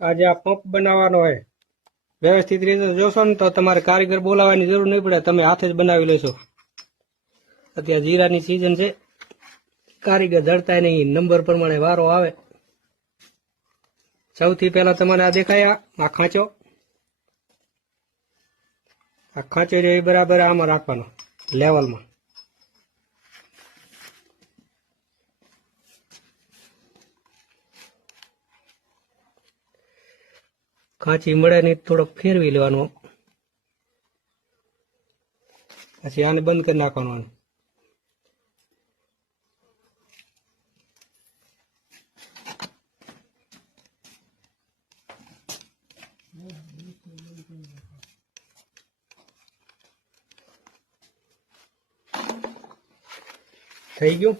આજે આ પંપ બનાવવાનો હોય વ્યવસ્થિત રીતે જોશો ને તો તમારે કારીગર બોલાવવાની જરૂર નહીં પડે, તમે હાથે જ બનાવી લેશો. અત્યારે જીરાની સિઝન છે, કારીગર જડતા નહીં, નંબર પ્રમાણે વારો આવે. સૌથી પહેલા તમારે આ દેખાયા આ ખાંચો જે બરાબર આમાં રાખવાનો લેવલમાં. ખાંચી મળે નહીં થોડોક ફેરવી લેવાનો, પછી આને બંધ કરી નાખવાનું. થઈ ગયું.